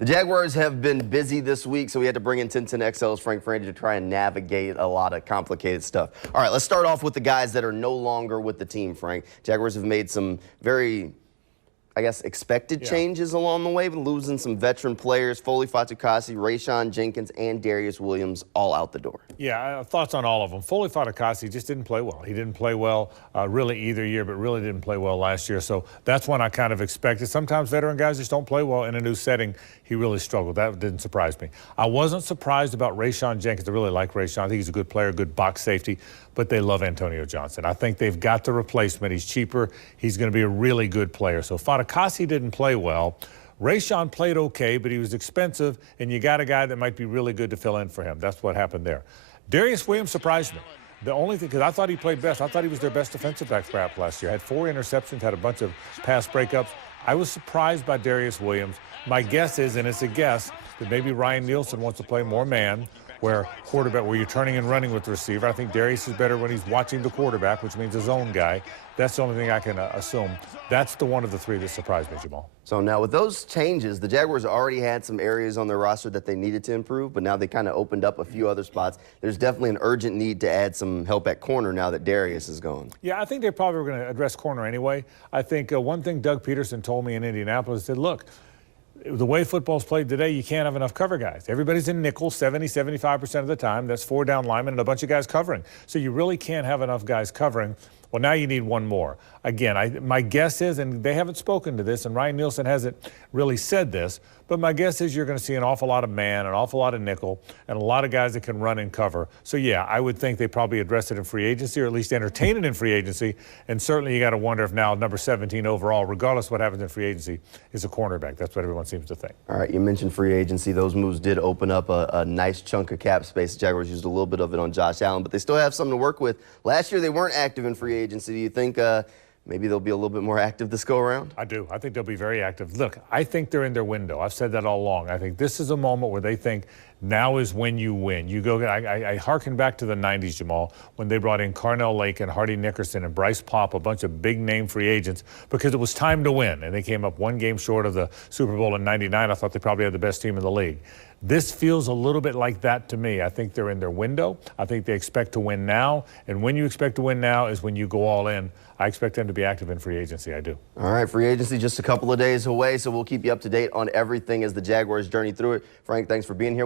The Jaguars have been busy this week, so we had to bring in 1010XL's Frangie to try and navigate a lot of complicated stuff. All right, let's start off with the guys that are no longer with the team, Frank. Jaguars have made some very, I guess, expected changes along the way, losing some veteran players, Foley Fatukasi, Rayshawn Jenkins, and Darius Williams all out the door. Yeah, thoughts on all of them. Foley Fatukasi just didn't play well. He didn't play well really either year, but really didn't play well last year. So that's one I kind of expected. Sometimes veteran guys just don't play well in a new setting. He really struggled. That didn't surprise me. I wasn't surprised about Rayshawn Jenkins. I really like Rayshawn. I think he's a good player, good box safety, but they love Antonio Johnson. I think they've got the replacement. He's cheaper. He's going to be a really good player. So Fatukasi didn't play well. Rayshawn played okay, but he was expensive, and you got a guy that might be really good to fill in for him. That's what happened there. Darius Williams surprised me. The only thing, because I thought he played best. I thought he was their best defensive back perhaps last year. Had 4 interceptions, had a bunch of pass breakups. I was surprised by Darius Williams. My guess is, and it's a guess, that maybe Ryan Nielsen wants to play more man, where you're turning and running with the receiver. I think Darius is better when he's watching the quarterback, which means his own guy. That's the only thing I can assume. That's the one of the 3 that surprised me, Jamal. So now with those changes, the Jaguars already had some areas on their roster that they needed to improve, but now they kind of opened up a few other spots. There's definitely an urgent need to add some help at corner now that Darius is gone. Yeah, I think they probably were going to address corner anyway. I think one thing Doug Peterson told me in Indianapolis, he said, look, the way football's played today, you can't have enough cover guys. Everybody's in nickel 75% of the time. That's 4 down linemen and a bunch of guys covering. So you really can't have enough guys covering. Well, now you need one more. Again, my guess is, and they haven't spoken to this, and Ryan Nielsen hasn't really said this, but my guess is you're going to see an awful lot of man, an awful lot of nickel, and a lot of guys that can run and cover. So, yeah, I would think they probably address it in free agency, or at least entertain it in free agency. And certainly you got to wonder if now number 17 overall, regardless of what happens in free agency, is a cornerback. That's what everyone seems to think. All right, you mentioned free agency. Those moves did open up a nice chunk of cap space. The Jaguars used a little bit of it on Josh Allen, but they still have something to work with. Last year they weren't active in free agency. Do you think maybe they'll be a little bit more active this go-around? I do. I think they'll be very active. Look, I think they're in their window. I've said that all along. I think this is a moment where they think now is when you win. You go. I hearken back to the 90s, Jamal, when they brought in Carnell Lake and Hardy Nickerson and Bryce Pop, a bunch of big-name free agents, because it was time to win. And they came up 1 game short of the Super Bowl in '99. I thought they probably had the best team in the league. This feels a little bit like that to me. I think they're in their window. I think they expect to win now. And when you expect to win now is when you go all in. I expect them to be active in free agency. I do. All right, free agency just a couple of days away, so we'll keep you up to date on everything as the Jaguars journey through it. Frank, thanks for being here.